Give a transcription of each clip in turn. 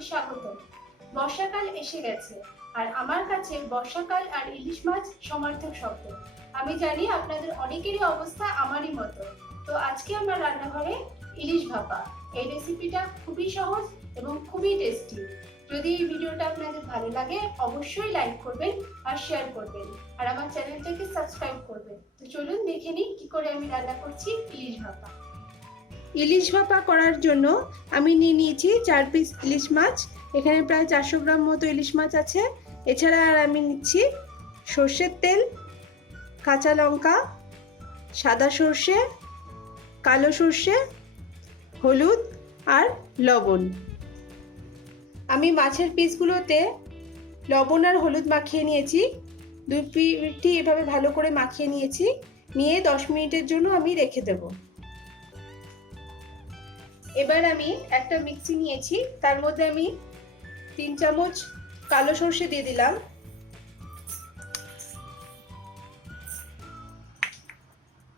আপনাদের স্বাগত। বর্ষাকাল এসে গেছে আর আমার কাছে বর্ষাকাল আর ইলিশ মাছ সমার্থক শব্দ। আমি জানি আপনাদের অনেকেরই অবস্থা আমারই মতো। তো আজকে আমার রান্নাঘরে ইলিশ ভাপা। এই রেসিপিটা খুবই সহজ এবং খুবই টেস্টি। যদি এই ভিডিওটা আপনাদের ভালো লাগে অবশ্যই লাইক করবেন আর শেয়ার করবেন আর আমার চ্যানেলটাকে সাবস্ক্রাইব করবেন। তো চলুন দেখে নিই কি করে আমি রান্না করছি ইলিশ ভাপা। ইলিশ ভাপা করার জন্য আমি নিয়ে নিয়েছি 4 পিস ইলিশ মাছ। এখানে প্রায় 400 গ্রাম মতো ইলিশ মাছ আছে। এছাড়া আর আমি নিচ্ছি সর্ষের তেল, কাঁচা লঙ্কা, সাদা সর্ষে, কালো সর্ষে, হলুদ আর লবণ। আমি মাছের পিসগুলোতে লবণ আর হলুদ মাখিয়ে নিয়েছি। 2 মিনিট এভাবে ভালো করে মাখিয়ে নিয়েছি। নিয়ে 10 মিনিটের জন্য আমি রেখে দেব। এবার আমি একটা মিক্সি নিয়েছি, তার মধ্যে আমি 3 চামচ কালো সর্ষে দিয়ে দিলাম,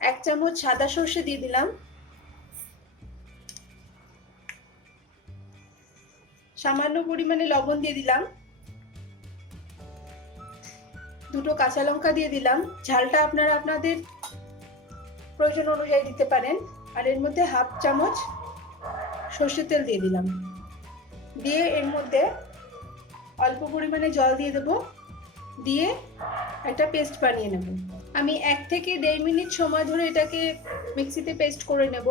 1 চামচ সাদা সর্ষে দিয়ে দিলাম, সামান্য পরিমাণে লবণ দিয়ে দিলাম, 2টো কাঁচা লঙ্কা দিয়ে দিলাম। ঝালটা আপনারা আপনাদের প্রয়োজন অনুযায়ী দিতে পারেন। আর এর মধ্যে 1/2 চামচ সর্ষের তেল দিয়ে দিলাম। দিয়ে এর মধ্যে অল্প পরিমাণে জল দিয়ে দেব, দিয়ে একটা পেস্ট বানিয়ে নেব। আমি 1 থেকে 1.5 মিনিট সময় ধরে এটাকে মিক্সিতে পেস্ট করে নেব।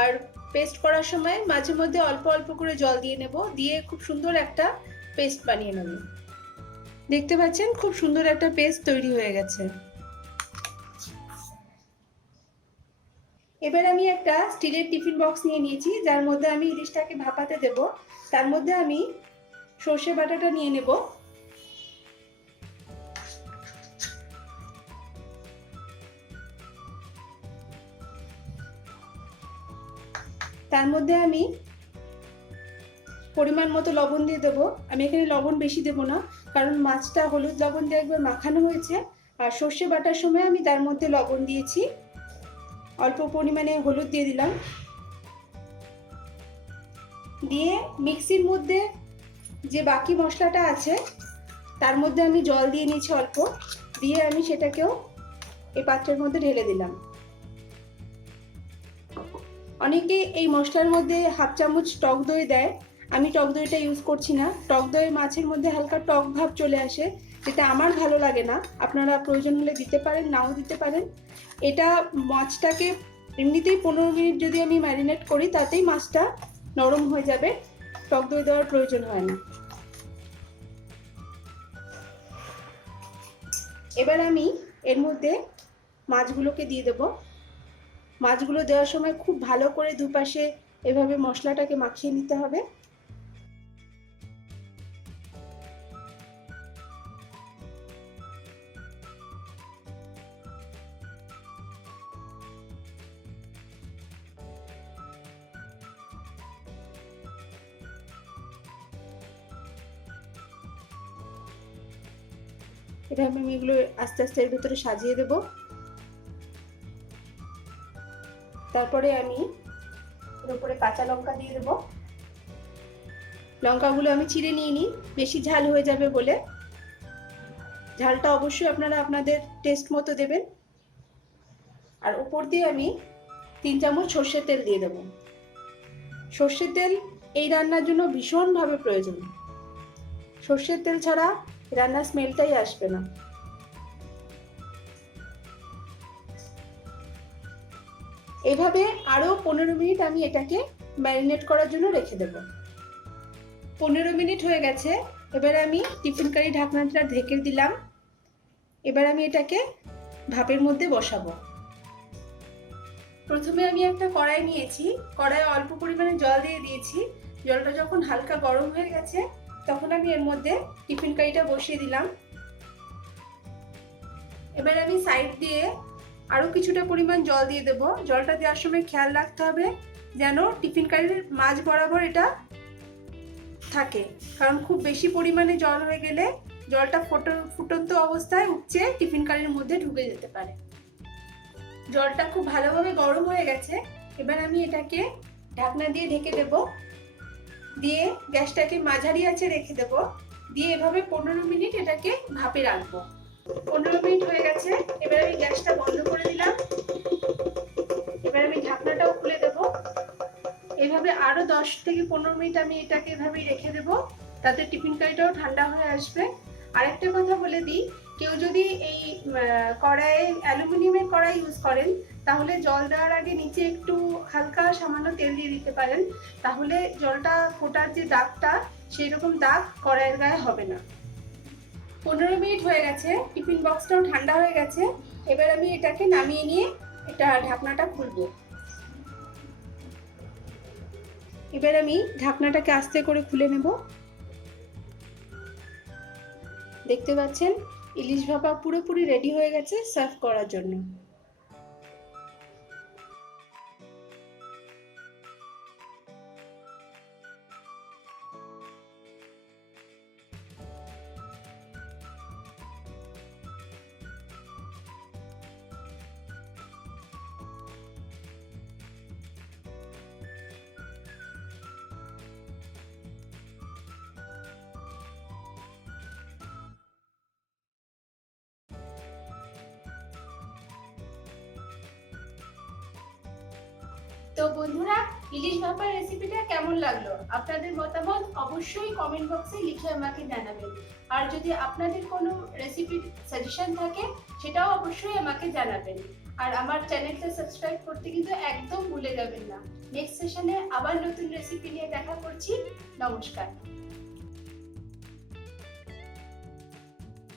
আর পেস্ট করার সময় মাঝে মধ্যে অল্প অল্প করে জল দিয়ে নেব, দিয়ে খুব সুন্দর একটা পেস্ট বানিয়ে নেব। দেখতে পাচ্ছেন খুব সুন্দর একটা পেস্ট তৈরি হয়ে গেছে। এবার আমি একটা স্টিলের টিফিন বক্স নিয়ে নিয়েছি, যার মধ্যে আমি ইলিশটাকে ভাপাতে দেব। তার মধ্যে আমি সর্ষে বাটাটা নিয়ে নেব। তার মধ্যে আমি পরিমাণ মতো লবণ দিয়ে দেবো। আমি এখানে লবণ বেশি দেব না, কারণ মাছটা হলুদ লবণ দিয়ে একবার মাখানো হয়েছে। আর সর্ষে বাটার সময় আমি তার মধ্যে লবণ দিয়েছি। অল্প পরিমাণে হলুদ দিয়ে দিলাম। দিয়ে মিক্সির মধ্যে যে বাকি মশলাটা আছে তার মধ্যে আমি জল দিয়ে নিয়েছি অল্প, দিয়ে আমি সেটাকেও এই পাত্রের মধ্যে ঢেলে দিলাম। অনেকে এই মশলার মধ্যে 1/2 চামচ টক দই দেয়। আমি টক দইটা ইউজ করছি না। টক দই মাছের মধ্যে হালকা টক ভাব চলে আসে, যেটা আমার ভালো লাগে না। আপনারা প্রয়োজন হলে দিতে পারেন, নাও দিতে পারেন। এটা মাছটাকে এমনিতেই 15 মিনিট যদি আমি ম্যারিনেট করি তাতেই মাছটা নরম হয়ে যাবে, টক দই দেওয়ার প্রয়োজন হয় না। এবার আমি এর মধ্যে মাছগুলোকে দিয়ে দেব। মাছগুলো দেওয়ার সময় খুব ভালো করে দুপাশে এভাবে মশলাটাকে মাখিয়ে নিতে হবে। এভাবে আমি এগুলো আস্তে আস্তে এর ভিতরে সাজিয়ে দেব। তারপরে আমি এর উপরে কাঁচা লঙ্কা দিয়ে দেব। লঙ্কাগুলো আমি চিড়ে নিয়ে নিই, বেশি ঝাল হয়ে যাবে বলে। ঝালটা অবশ্যই আপনারা আপনাদের টেস্ট মতো দেবেন। আর উপর দিয়ে আমি 3 চামচ সর্ষের তেল দিয়ে দেব। সর্ষের তেল এই রান্নার জন্য ভীষণভাবে প্রয়োজন। সর্ষের তেল ছাড়া রান্নার স্মেলটাই আসবে না। এভাবে আরো 15 মিনিট আমি এটাকে ম্যারিনেট করার জন্য রেখে দেব। 15 মিনিট হয়ে গেছে। এবার আমি টিফিন কারি ঢাকনাটা ঢেকে দিলাম। এবার আমি এটাকে ভাপের মধ্যে বসাবো। প্রথমে আমি একটা কড়াই নিয়েছি, কড়াইয়ে অল্প পরিমাণে জল দিয়ে দিয়েছি। জলটা যখন হালকা গরম হয়ে গেছে তখন আমি এর মধ্যে টিফিন কারিটা বসিয়ে দিলাম। এবার আমি সাইড দিয়ে আরো কিছুটা পরিমাণ জল দিয়ে দেব। জলটা দেওয়ার সময় খেয়াল রাখতে হবে যেন টিফিন কারির মাঝ বরাবর এটা থাকে, কারণ খুব বেশি পরিমাণে জল হয়ে গেলে জলটা ফুটন্ত অবস্থায় উপচে টিফিন কারির মধ্যে ঢুকে যেতে পারে। জলটা খুব ভালোভাবে গরম হয়ে গেছে। এবার আমি এটাকে ঢাকনা দিয়ে ঢেকে দেব। দিয়ে গ্যাসটাকে মাঝারি আঁচে রেখে দেব। দিয়ে এভাবে 15 মিনিট এটাকে ভাপে রাখবো। 15 মিনিট হয়ে গেছে, এবার আমি গ্যাসটা বন্ধ করে দিলাম। এবার আমি ঢাকনাটাও খুলে দেব। এইভাবে আরো 10 থেকে 15 মিনিট আমি এটাকে এভাবেই রেখে দেব, তাতে টিফিন কারিটাও ঠান্ডা হয়ে আসবে। আরেকটা কথা বলে দিই, কেউ যদি এই কড়াই, অ্যালুমিনিয়ামের কড়াই ইউজ করেন, তাহলে জল দেওয়ার আগে নিচে একটু হালকা সামান্য তেল দিয়ে দিতে পারেন, তাহলে জলটা ফোটার যে দাগটা, সেই রকম দাগ কড়াইয়ের গায়ে হবে না। 15 মিনিট হয়ে গেছে, টিফিন বক্সটাও ঠান্ডা হয়ে গেছে। এবার আমি এটাকে নামিয়ে নিয়ে এটা ঢাকনাটা খুলবো। এবার আমি ঢাকনাটাকে আস্তে করে খুলে নেব। দেখতে পাচ্ছেন ইলিশ ভাপা পুরোপুরি রেডি হয়ে গেছে সার্ভ করার জন্য। তো বন্ধুরা, ইলিশ ভাপার রেসিপিটা কেমন লাগলো? আপনাদের মতামত অবশ্যই কমেন্ট বক্সে লিখে আমাকে জানাবেন। আর যদি আপনাদের কোনো রেসিপির সাজেশন থাকে, সেটাও অবশ্যই আমাকে জানাবেন। আর আমার চ্যানেলটা সাবস্ক্রাইব করতে কিন্তু একদম ভুলে যাবেন না। নেক্সট সেশনে আবার নতুন রেসিপি নিয়ে দেখা করছি। নমস্কার।